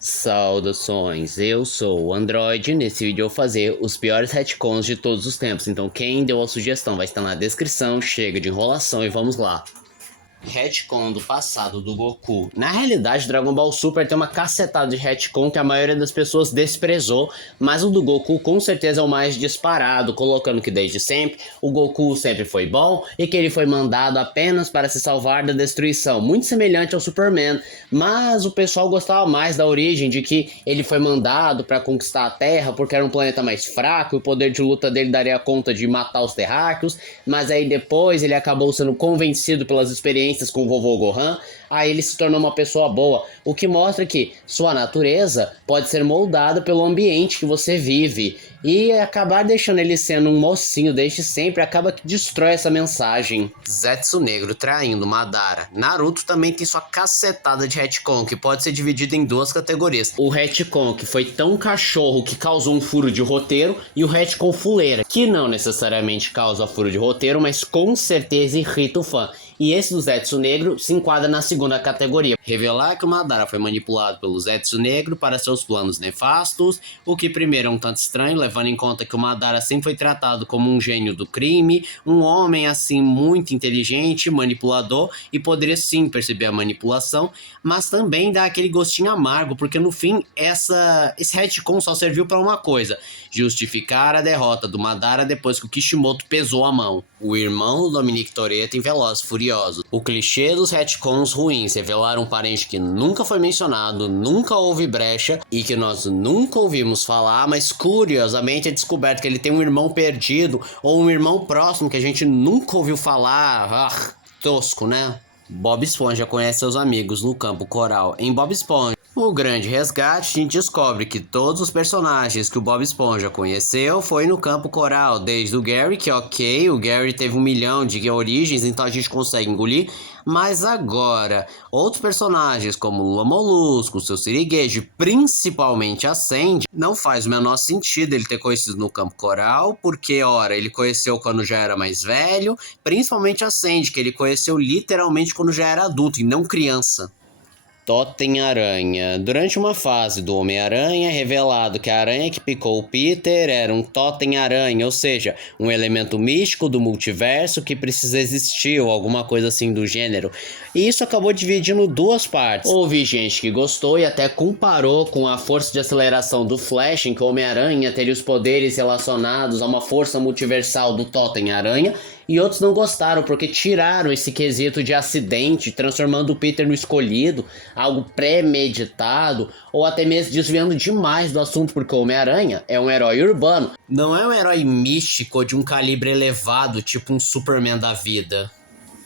Saudações, eu sou o Android. Nesse vídeo eu vou fazer os piores retcons de todos os tempos. Então quem deu a sugestão vai estar na descrição. Chega de enrolação e vamos lá. Retcon do passado do Goku. Na realidade, Dragon Ball Super tem uma cacetada de retcon que a maioria das pessoas desprezou, mas o do Goku com certeza é o mais disparado, colocando que desde sempre o Goku sempre foi bom e que ele foi mandado apenas para se salvar da destruição, muito semelhante ao Superman, mas o pessoal gostava mais da origem de que ele foi mandado para conquistar a Terra porque era um planeta mais fraco e o poder de luta dele daria conta de matar os terráqueos, mas aí depois ele acabou sendo convencido pelas experiências com o vovô Gohan, aí ele se tornou uma pessoa boa, o que mostra que sua natureza pode ser moldada pelo ambiente que você vive, e acabar deixando ele sendo um mocinho desde sempre acaba que destrói essa mensagem. Zetsu Negro traindo Madara. Naruto também tem sua cacetada de retcon, que pode ser dividido em duas categorias. O retcon que foi tão cachorro que causou um furo de roteiro, e o retcon fuleira, que não necessariamente causa furo de roteiro, mas com certeza irrita o fã. E esse do Zetsu Negro se enquadra na segunda categoria. Revelar que o Madara foi manipulado pelo Zetsu Negro para seus planos nefastos, o que primeiro é um tanto estranho, levando em conta que o Madara sempre foi tratado como um gênio do crime, um homem assim muito inteligente, manipulador, e poderia sim perceber a manipulação, mas também dá aquele gostinho amargo, porque no fim esse retcon só serviu para uma coisa: justificar a derrota do Madara depois que o Kishimoto pesou a mão. O irmão do Dominique Toretto em Velozes e Furiosos. O clichê dos retcons ruins, revelar um parente que nunca foi mencionado, nunca houve brecha e que nós nunca ouvimos falar, mas curiosamente é descoberto que ele tem um irmão perdido ou um irmão próximo que a gente nunca ouviu falar. Tosco, né? Bob Esponja conhece seus amigos no campo coral. Em Bob Esponja, o Grande Resgate, a gente descobre que todos os personagens que o Bob Esponja conheceu foi no campo coral, desde o Gary, que ok, o Gary teve 1 milhão de origens, então a gente consegue engolir, mas agora, outros personagens como Lula Molusco, seu Siriguejo, principalmente a Sandy, não faz o menor sentido ele ter conhecido no campo coral, porque, ora, ele conheceu quando já era mais velho, principalmente a Sandy, que ele conheceu literalmente quando já era adulto e não criança. Totem-aranha. Durante uma fase do Homem-Aranha, é revelado que a aranha que picou o Peter era um totem-aranha, ou seja, um elemento místico do multiverso que precisa existir ou alguma coisa assim do gênero. E isso acabou dividindo duas partes. Houve gente que gostou e até comparou com a força de aceleração do Flash, em que o Homem-Aranha teria os poderes relacionados a uma força multiversal do Totem-aranha, e outros não gostaram porque tiraram esse quesito de acidente, transformando o Peter no escolhido, algo premeditado, ou até mesmo desviando demais do assunto, porque o Homem-Aranha é um herói urbano, não é um herói místico de um calibre elevado, tipo um Superman da vida.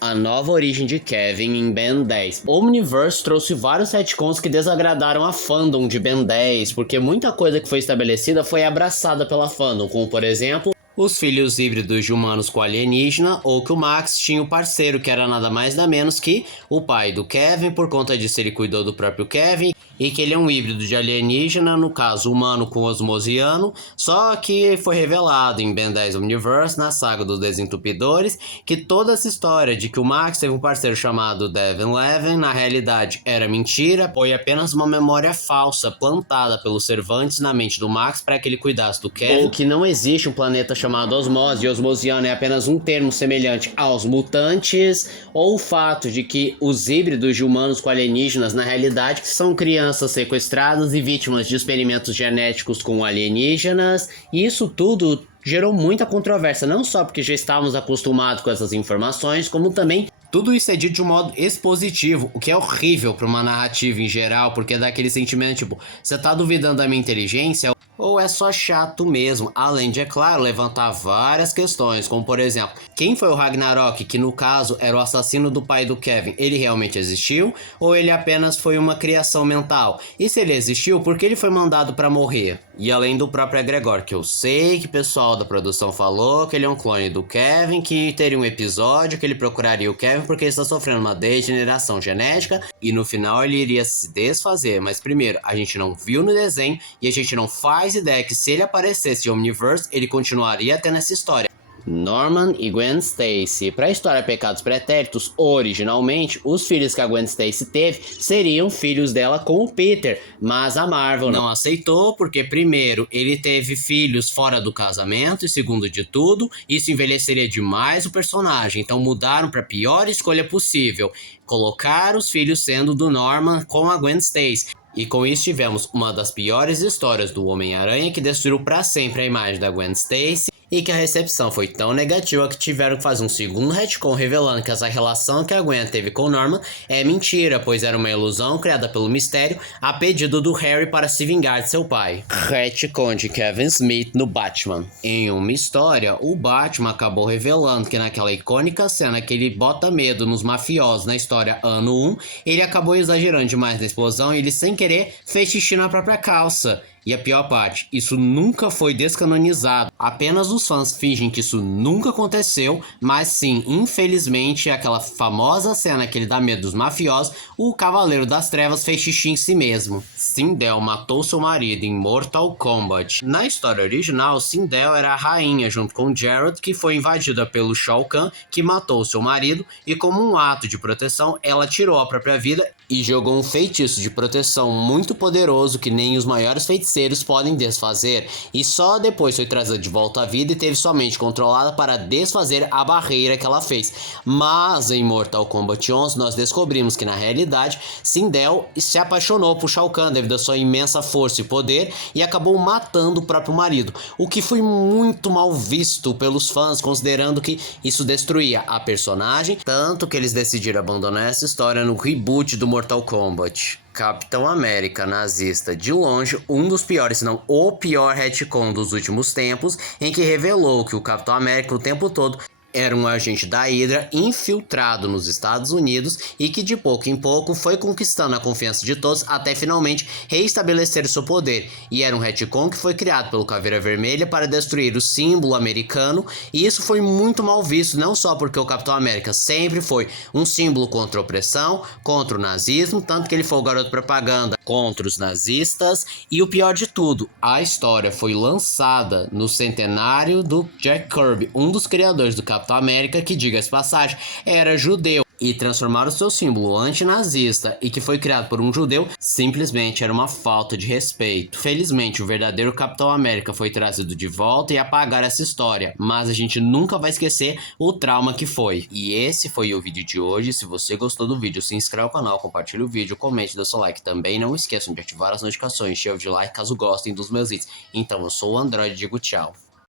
A nova origem de Kevin em Ben 10. O Omniverse trouxe vários retcons que desagradaram a fandom de Ben 10, porque muita coisa que foi estabelecida foi abraçada pela fandom, como por exemplo os filhos híbridos de humanos com alienígena, ou que o Max tinha o parceiro que era nada mais nada menos que o pai do Kevin, por conta disso ele cuidou do próprio Kevin, e que ele é um híbrido de alienígena, no caso humano com osmosiano, só que foi revelado em Ben 10 Omniverse, na saga dos Desentupidores, que toda essa história de que o Max teve um parceiro chamado Devin Leven, na realidade era mentira, foi apenas uma memória falsa plantada pelos Cervantes na mente do Max para que ele cuidasse do Kevin, ou que não existe um planeta chamado Osmose, e osmosiano é apenas um termo semelhante aos mutantes, ou o fato de que os híbridos de humanos com alienígenas na realidade são crianças sequestradas e vítimas de experimentos genéticos com alienígenas, e isso tudo gerou muita controvérsia, não só porque já estávamos acostumados com essas informações, como também tudo isso é dito de um modo expositivo, o que é horrível para uma narrativa em geral, porque dá aquele sentimento tipo, você tá duvidando da minha inteligência ou é só chato mesmo, além de, é claro, levantar várias questões, como por exemplo, quem foi o Ragnarok, que no caso era o assassino do pai do Kevin, ele realmente existiu ou ele apenas foi uma criação mental? E se ele existiu, por que ele foi mandado para morrer? E além do próprio Egregor, que eu sei que o pessoal da produção falou que ele é um clone do Kevin, que teria um episódio que ele procuraria o Kevin porque ele está sofrendo uma degeneração genética e no final ele iria se desfazer, mas primeiro, a gente não viu no desenho e a gente não faz ideia que se ele aparecesse em Omniverse, ele continuaria tendo essa história. Norman e Gwen Stacy. Para a história Pecados Pretéritos, originalmente, os filhos que a Gwen Stacy teve seriam filhos dela com o Peter, mas a Marvel não aceitou porque, primeiro, ele teve filhos fora do casamento e, segundo de tudo, isso envelheceria demais o personagem, então mudaram para a pior escolha possível, colocar os filhos sendo do Norman com a Gwen Stacy. E com isso tivemos uma das piores histórias do Homem-Aranha que destruiu para sempre a imagem da Gwen Stacy e que a recepção foi tão negativa que tiveram que fazer um segundo retcon revelando que essa relação que a Gwen teve com o Norman é mentira, pois era uma ilusão criada pelo mistério a pedido do Harry para se vingar de seu pai. Retcon de Kevin Smith no Batman. Em uma história, o Batman acabou revelando que naquela icônica cena que ele bota medo nos mafiosos na história Ano 1, ele acabou exagerando demais na explosão e ele sem querer fez xixi na própria calça. E a pior parte, isso nunca foi descanonizado. Apenas os fãs fingem que isso nunca aconteceu, mas sim, infelizmente, aquela famosa cena que ele dá medo dos mafiosos, o Cavaleiro das Trevas fez xixi em si mesmo. Sindel matou seu marido em Mortal Kombat. Na história original, Sindel era a rainha junto com Geralt, que foi invadida pelo Shao Kahn, que matou seu marido, e como um ato de proteção, ela tirou a própria vida e jogou um feitiço de proteção muito poderoso que nem os maiores feiticeiros podem desfazer, e só depois foi trazida de volta à vida e teve sua mente controlada para desfazer a barreira que ela fez. Mas em Mortal Kombat 11 nós descobrimos que na realidade Sindel se apaixonou por Shao Kahn devido à sua imensa força e poder e acabou matando o próprio marido, o que foi muito mal visto pelos fãs, considerando que isso destruía a personagem, tanto que eles decidiram abandonar essa história no reboot do Mortal Kombat. Capitão América nazista, de longe, um dos piores, se não o pior retcon dos últimos tempos, em que revelou que o Capitão América o tempo todo era um agente da Hydra infiltrado nos Estados Unidos e que de pouco em pouco foi conquistando a confiança de todos até finalmente reestabelecer seu poder. E era um retcon que foi criado pelo Caveira Vermelha para destruir o símbolo americano, e isso foi muito mal visto, não só porque o Capitão América sempre foi um símbolo contra a opressão, contra o nazismo, tanto que ele foi o garoto propaganda contra os nazistas, e o pior de tudo, a história foi lançada no centenário do Jack Kirby, um dos criadores do Capitão América, que, diga-se passagem, era judeu. E transformar o seu símbolo antinazista e que foi criado por um judeu simplesmente era uma falta de respeito. Felizmente, o verdadeiro Capitão América foi trazido de volta e apagaram essa história, mas a gente nunca vai esquecer o trauma que foi. E esse foi o vídeo de hoje. Se você gostou do vídeo, se inscreva no canal, compartilhe o vídeo, comente, dê seu like. Também não esqueçam de ativar as notificações, encher de like caso gostem dos meus vídeos. Então, eu sou o Android e digo tchau.